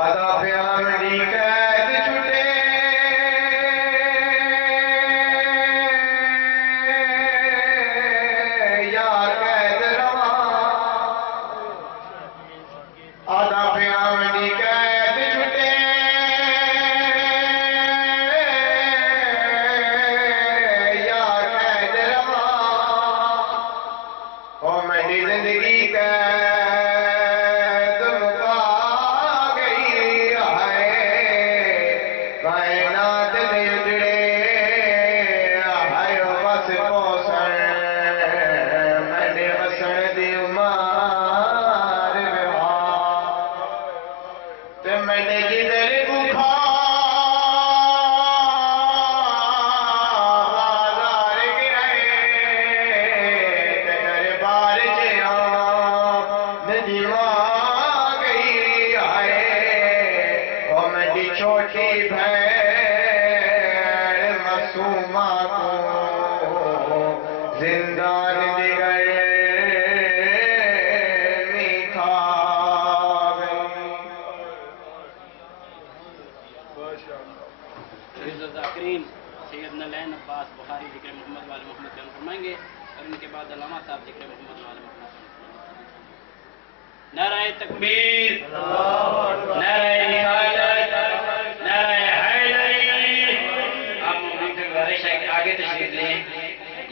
आदा प्यामड़ी कैद छुटे यार कैद रवा आदा प्यामड़ी कैद छुटे यार कैद रवा ओ मेरी जिंदगी कैद मुका गई है कायनात दे उजड़े आयो बस पोसण मैंने वसण दी उमार विहा ते मैंने जिधर भूखा बाजार गिरे ते दरबार च नदीवा गई आए ओ मेरी छोटी भैन मासूमा को जिंदान दिगर खा ज़ाकिरीन सैयदना लैन अब्बास बुखारी ज़िक्र मोहम्मद वाले मोहम्मद का फरमाएंगे और इनके बाद अल्लामा साहब ज़िक्र मोहम्मद वाले मोहम्मद। नाराए तकबीर, नाराए रिसालत, नाराए हैदरी। आप मुझसे गुजारिश है कि आगे तशरीफ लें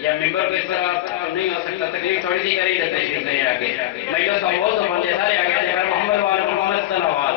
या मिंबर पे इस पर नहीं हो सकता, तकलीफ थोड़ी सी करी तो तशरीफ लें आगे। मैं जो संबोध सारे आगे मोहम्मद वाले मोहम्मद सल्लल्लाहु